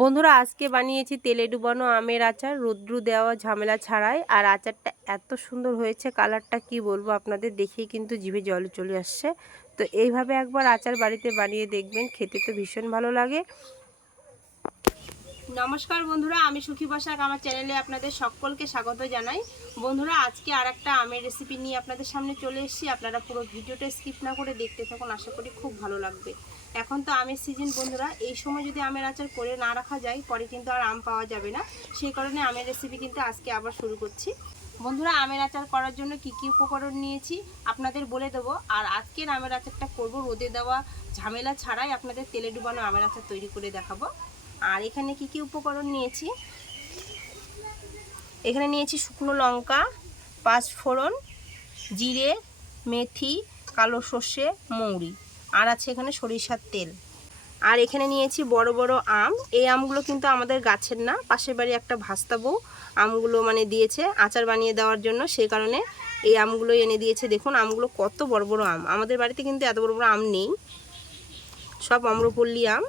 বন্ধুরা, আজকে বানিয়েছি তেলে ডুবানো আমের আচার, রুদ্রু দেওয়া ঝামেলা ছাড়াই। আর আচারটা এত সুন্দর হয়েছে, কালারটা কি বলব আপনাদের দেখেই কিন্তু জিভে জল চলে আসছে। তো এইভাবে একবার আচার বাড়িতে বানিয়ে দেখবেন, খেতে তো ভীষণ ভালো লাগে। নমস্কার বন্ধুরা, আমি সুখী বসাক আমার চ্যানেলে আপনাদের সকলকে স্বাগত জানাই। বন্ধুরা, আজকে আর একটা আমের রেসিপি নিয়ে আপনাদের সামনে চলে এসেছি। আপনারা পুরো ভিডিওটা স্কিপ না করে দেখতে থাকুন, আশা করি খুব ভালো লাগবে। এখন তো আমের সিজন বন্ধুরা। এই সময় যদি আমের আচার করে না রাখা যায়, পরে কিন্তু আর আম পাওয়া যাবে না। সেই কারণে আমের রেসিপি কিন্তু আজকে আবার শুরু করছি। বন্ধুরা, আমের আচার করার জন্য কি কি উপকরণ নিয়েছি আপনাদের বলে দেবো। আর আজকের আমের আচারটা করব রোদে দেওয়া ঝামেলা ছাড়াই আপনাদের তেলে ডুবানো আমের আচার তৈরি করে দেখাবো। আর এখানে কি কি উপকরণ নিয়েছি? এখানে নিয়েছি শুকনো লঙ্কা পাঁচ ফোড়ন জিরে, মেথি, কালো সর্ষে, মৌরি। আর আছে এখানে সরিষার তেল। আর এখানে নিয়েছি বড় বড় আম। এই আমগুলো কিন্তু আমাদের গাছের না, পাশের বাড়ি একটা ভাস্তা বউ আমগুলো মানে দিয়েছে আচার বানিয়ে দেওয়ার জন্য সেই কারণে এই আমগুলো এনে দিয়েছে। দেখুন, আমগুলো কত বড় বড় আম। আমাদের বাড়িতে কিন্তু এত বড় বড় আম নেই। সব আম্রপল্লী আম।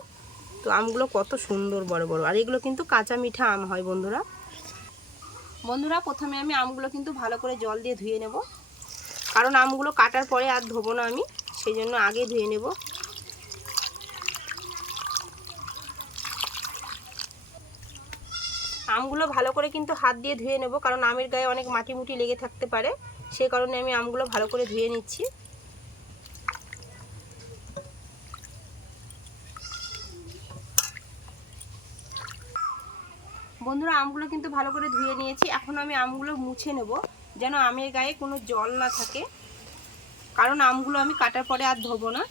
তো আমগুলো কত সুন্দর বড় বড়। আর এগুলো কিন্তু কাঁচা মিঠা আম হয় বন্ধুরা। বন্ধুরা, প্রথমে আমি আমগুলো কিন্তু ভালো করে জল দিয়ে ধুয়ে নেব। কারণ আমগুলো কাটার পরে আর ধোবো না আমি। সেই জন্য আগে ধুয়ে নেব। আমগুলো ভালো করে কিন্তু হাত দিয়ে ধুয়ে নেব, কারণ আমের গায়ে অনেক মাটি মুটি লেগে থাকতে পারে। সেই কারণে আমি আমগুলো ভালো করে ধুয়ে নিচ্ছি। বন্ধুরা, আমগুলো কিন্তু ভালো করে ধুয়ে নিয়েছি। এখন আমি আমগুলো মুছে নেব, যেন আমের গায়ে কোনো জল না থাকে। কারণ আমগুলো আমি কাটার পরে আর ধোবো না।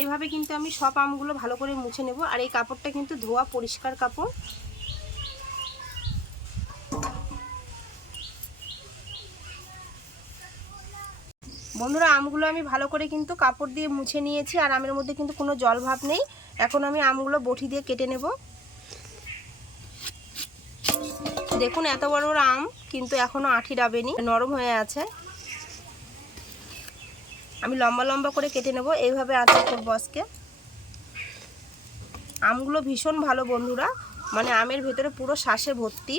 এইভাবে কিন্তু আমি সব আমগুলো ভালো করে মুছে নেব। আর এই কাপড়টা কিন্তু ধোয়া পরিষ্কার কাপড়। বন্ধুরা, আমগুলো আমি ভালো করে কিন্তু কাপড় দিয়ে মুছে নিয়েছি। আর আমের মধ্যে কিন্তু কোনো জল ভাব নেই। এখন আমি আমগুলো বটি দিয়ে কেটে নেব। দেখুন, এত বড় আম, কিন্তু এখনও আঠি ডাবেনি, নরম হয়ে আছে। আমি লম্বা লম্বা করে কেটে নেব, এইভাবে আচার করব আজকে আমগুলো ভীষণ ভালো বন্ধুরা মানে আমের ভেতরে পুরো শ্বাসে ভর্তি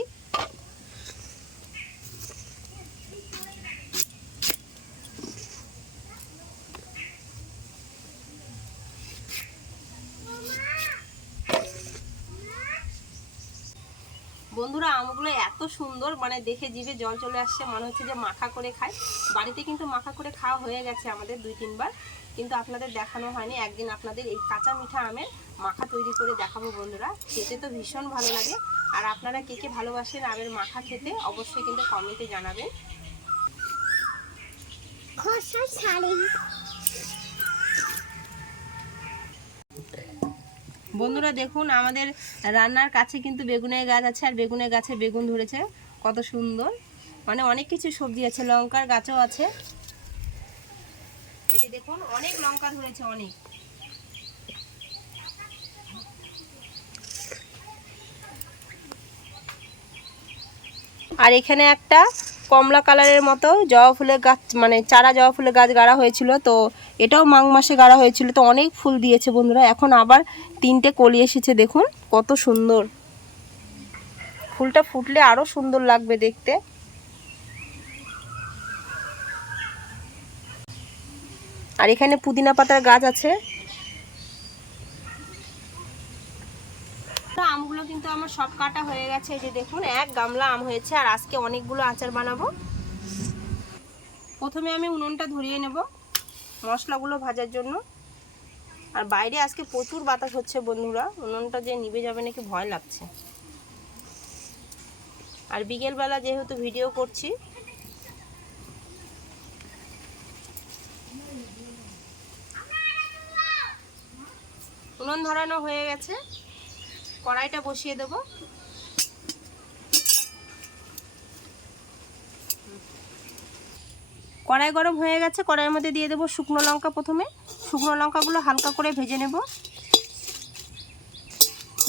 বন্ধুরা আমগুলো এত সুন্দর মানে দেখে জিভে জল চলে আসছে, মনে হচ্ছে যে মাখা করে খায়। বাড়িতে কিন্তু মাখা করে খাওয়া হয়ে গেছে আমাদের দুই তিনবার, কিন্তু আপনাদের দেখানো হয়নি। একদিন আপনাদের এই কাঁচা মিঠা আমের মাখা তৈরি করে দেখাবো বন্ধুরা। খেতে তো ভীষণ ভালো লাগে। আর আপনারা কে কে ভালোবাসেন আমের মাখা খেতে, অবশ্যই কিন্তু কমেন্টে জানাবেন। বন্ধুরা দেখুন, আমাদের রান্নার কাছে কিন্তু বেগুনের গাছ আছে, আর বেগুনের গাছে বেগুন ধরেছে। কত সুন্দর। মানে অনেক কিছু সবজি আছে, লঙ্কার গাছও আছে। এই যে দেখুন, অনেক লঙ্কা ধরেছে, অনেক। আর এখানে একটা কমলা কালারের মতো জবা ফুলের গাছ মানে চারা জবা ফুলের গাছ গাড়া হয়েছিল, তো এটাও মাঘ মাসে গাড়া হয়েছিল, তো অনেক ফুল দিয়েছে বন্ধুরা। এখন আবার তিনটে কলি এসেছে, দেখুন কত সুন্দর। ফুলটা ফুটলে আরও সুন্দর লাগবে দেখতে। আর এখানে পুদিনা পাতার গাছ আছে। আমগুলো কিন্তু আমার সব কাটা হয়ে গেছে। এই যে দেখুন, এক গামলা আম হয়েছে, আর আজকে অনেকগুলো আচার বানাবো। প্রথমে আমি উনুনটা ধরিয়ে নেব মশলাগুলো ভাজার জন্য। আর বাইরে আজকে প্রচুর বাতাস হচ্ছে বন্ধুরা, উনুনটা যে নিভে যাবে নাকি ভয় লাগছে। আর বিকেলবেলা যেহেতু ভিডিও করছি, উনুন ধরানো হয়ে গেছে। কড়াইটা বসিয়ে দেব। কড়াই গরম হয়ে গেছে, কড়াইয়ের মধ্যে দিয়ে দেবো শুকনো লঙ্কা প্রথমে। শুকনো লঙ্কাগুলো হালকা করে ভেজে নেব।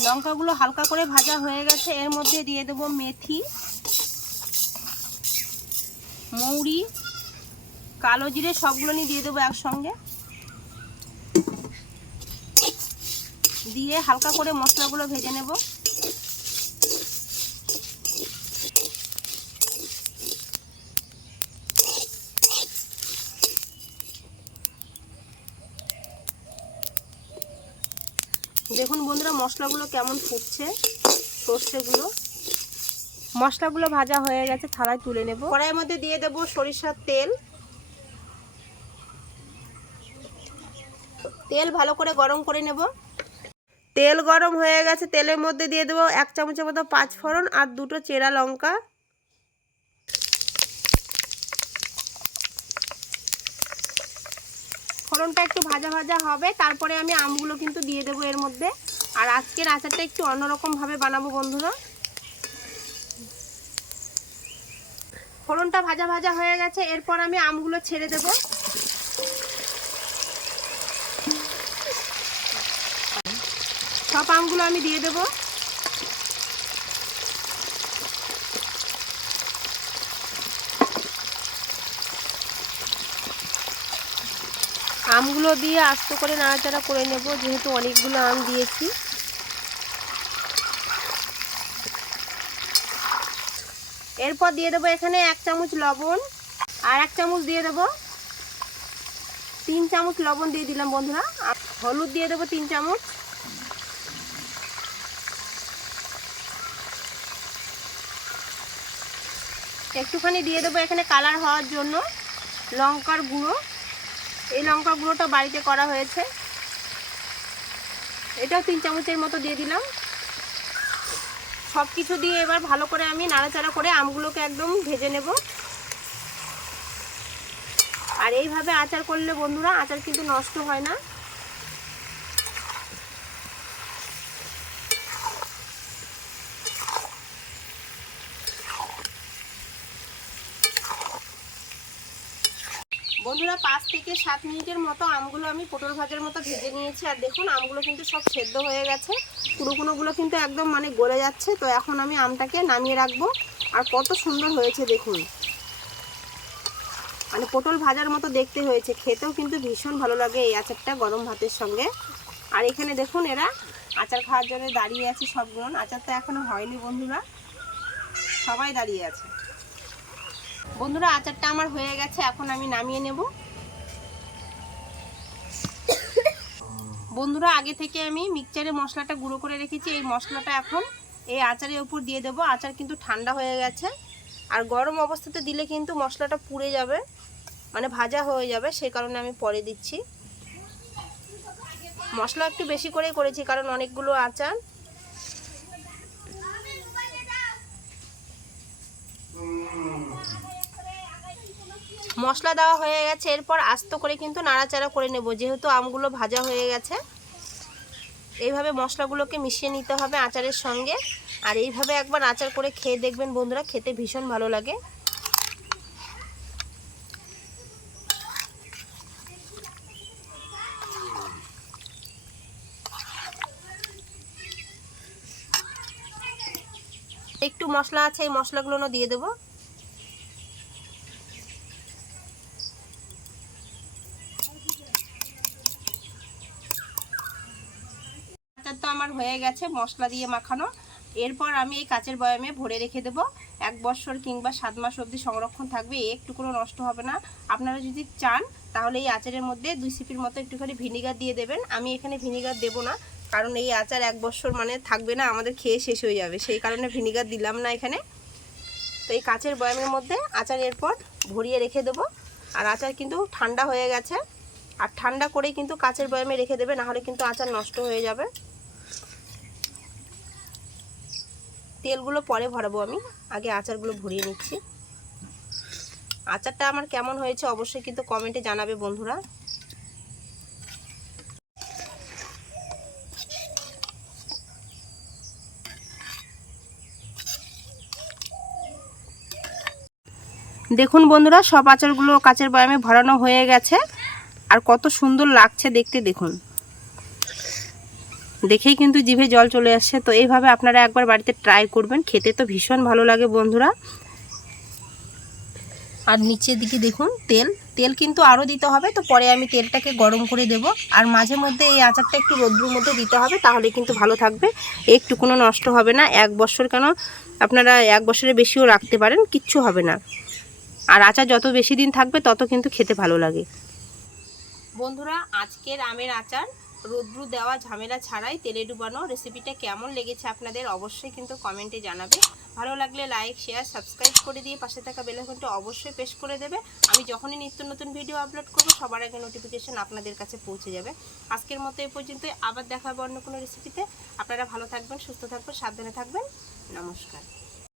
লঙ্কাগুলো হালকা করে ভাজা হয়ে গেছে, এর মধ্যে দিয়ে দেবো মেথি, মৌরি, কালো জিরে সবগুলো নিয়ে দিয়ে দেবো একসঙ্গে। দিয়ে হালকা করে মশলাগুলো ভেজে নেব। দেখুন বন্ধুরা, মশলাগুলো কেমন ফুটছে, সর্ষেগুলো। মশলাগুলো ভাজা হয়ে গেছে, থালায় তুলে নেব। কড়াইয়ের মধ্যে দিয়ে দেব সরিষার তেল। তেল ভালো করে গরম করে নেব। তেল গরম হয়ে গেছে, তেলের মধ্যে দিয়ে দেবো এক চামচের মতো পাঁচ ফোড়ন আর দুটো চেরা লঙ্কা। ফোড়নটা একটু ভাজা ভাজা হবে, তারপরে আমি আমগুলো কিন্তু দিয়ে দেবো এর মধ্যে। আর আজকের আচারটা একটু অন্যরকমভাবে বানাবো বন্ধুরা। ফোড়নটা ভাজা ভাজা হয়ে গেছে, এরপর আমি আমগুলো ছেড়ে দেব। সব আমগুলো আমি দিয়ে দেব। আমগুলো দিয়ে আস্তে করে নাড়াচাড়া করে নেব, যেহেতু অনেকগুলো আম দিয়েছি। এরপর দিয়ে দেবো এখানে এক চামচ লবণ আর এক চামচ দিয়ে দেবো তিন চামচ লবণ দিয়ে দিলাম বন্ধুরা। হলুদ দিয়ে দেবো তিন চামচ। একটুখানি দিয়ে দেবো এখানে কালার হওয়ার জন্য। লঙ্কার গুঁড়ো। এই লঙ্কার গুঁড়োটা বাড়িতে করা হয়েছে। এটাও তিন চামচের মতো দিয়ে দিলাম। সব কিছু দিয়ে এবার ভালো করে আমি নাড়াচাড়া করে আমগুলোকে একদম ভেজে নেব। আর এইভাবে আচার করলে বন্ধুরা, আচার কিন্তু নষ্ট হয় না। বন্ধুরা, পাঁচ থেকে সাত মিনিটের মতো আমগুলো আমি পটল ভাজার মতো ভেজে নিয়েছি। আর দেখুন, আমগুলো কিন্তু সব সেদ্ধ হয়ে গেছে। কুড়োকুনোগুলো কিন্তু একদম মানে গলে যাচ্ছে। তো এখন আমি আমটাকে নামিয়ে রাখব। আর কত সুন্দর হয়েছে দেখুন। মানে পটল ভাজার মতো দেখতে হয়েছে। খেতেও কিন্তু ভীষণ ভালো লাগে এই আচারটা গরম ভাতের সঙ্গে। আর এখানে দেখুন এরা আচার খাওয়ার জন্য দাঁড়িয়ে আছে সবগুলো। আচারটা এখনও হয়নি বন্ধুরা। সবাই দাঁড়িয়ে আছে। বন্ধুরা, আচারটা আমার হয়ে গেছে, এখন আমি নামিয়ে নেব। বন্ধুরা, আগে থেকে আমি মিক্সচারে মশলাটা গুঁড়ো করে রেখেছি। এই মশলাটা এখন এই আচারের উপর দিয়ে দেবো। আচার কিন্তু ঠান্ডা হয়ে গেছে। আর গরম অবস্থাতে দিলে কিন্তু মশলাটা পুড়ে যাবে মানে ভাজা হয়ে যাবে সেই কারণে আমি পরে দিচ্ছি। মশলা একটু বেশি করেই করেছি, কারণ অনেকগুলো আচার। মশলা দেওয়া হয়ে গেছে, এরপর আস্ত করে কিন্তু নাড়াচাড়া করে নেব। যেহেতু আমগুলো ভাজা হয়ে গেছে, এইভাবে মশলাগুলোকে মিশিয়ে নিতে হবে আচারের সঙ্গে। আর এইভাবে একবার আচার করে খেয়ে দেখবেন বন্ধুরা, খেতে ভীষণ ভালো লাগে। একটু মশলা আছে, এই মশলাগুলো দিয়ে দেবো। আমার হয়ে গেছে, মশলা দিয়ে মাখানো। এরপর আমি এই কাচের বয়ামে ভরে রেখে দেবো। এক বছর কিংবা সাত মাস অবধি সংরক্ষণ থাকবে একটু কোনো নষ্ট হবে না। আপনারা যদি চান, তাহলে এই আচারের মধ্যে দুই সিপির মতো একটুখানি ভিনিগার দিয়ে দেবেন। আমি এখানে ভিনিগার দেব না, কারণ এই আচার এক বছর মানে থাকবে না, আমাদের খেয়ে শেষ হয়ে যাবে। সেই কারণে ভিনিগার দিলাম না এখানে। তো এই কাচের বয়ামের মধ্যে আচার এরপর ভরিয়ে রেখে দেবো। আর আচার কিন্তু ঠান্ডা হয়ে গেছে। আর ঠান্ডা করেই কিন্তু কাচের বয়ামে রেখে দেবে, নাহলে কিন্তু আচার নষ্ট হয়ে যাবে। তেলগুলো পরে ভরাবো আমি। আগে আচারগুলো ভরিয়ে নিচ্ছি। আচারটা আমার কেমন হয়েছে অবশ্যই কিন্তু কমেন্টে জানাবে বন্ধুরা। দেখুন বন্ধুরা, সব আচারগুলো কাচের বয়ামে ভরানো হয়ে গেছে। আর কত সুন্দর লাগছে দেখতে দেখুন। দেখেই কিন্তু জিভে জল চলে আসছে। তো এইভাবে আপনারা একবার বাড়িতে ট্রাই করবেন। খেতে তো ভীষণ ভালো লাগে বন্ধুরা। আর নিচের দিকে দেখুন, তেল। তেল কিন্তু আরও দিতে হবে। তো পরে আমি তেলটাকে গরম করে দেব। আর মাঝে মধ্যে এই আচারটা একটু রোদ্রুর মধ্যে দিতে হবে, তাহলে কিন্তু ভালো থাকবে। একটু কোনো নষ্ট হবে না। এক বছর কেন আপনারা এক বছরের বেশিও রাখতে পারেন, কিচ্ছু হবে না। আর আচার যত বেশি দিন থাকবে, তত কিন্তু খেতে ভালো লাগে। বন্ধুরা, আজকের আমের আচার রোদ্রু দেওয়া ঝামেলা ছাড়াই তেলে ডুবানো রেসিপিটা কেমন লেগেছে আপনাদের অবশ্যই কিন্তু কমেন্টে জানাবে। ভালো লাগলে লাইক শেয়ার সাবস্ক্রাইব করে দিয়ে পাশে থাকা বেলাইকনটা অবশ্যই পেশ করে দেবে। আমি যখনই নিত্য নতুন ভিডিও আপলোড করব, সবার আগে নোটিফিকেশন আপনাদের কাছে পৌঁছে যাবে। আজকের মতো এই পর্যন্তই, আবার দেখা হবে অন্য কোনো রেসিপিতে আপনারা ভালো থাকবেন, সুস্থ থাকবেন, সাবধানে থাকবেন। নমস্কার।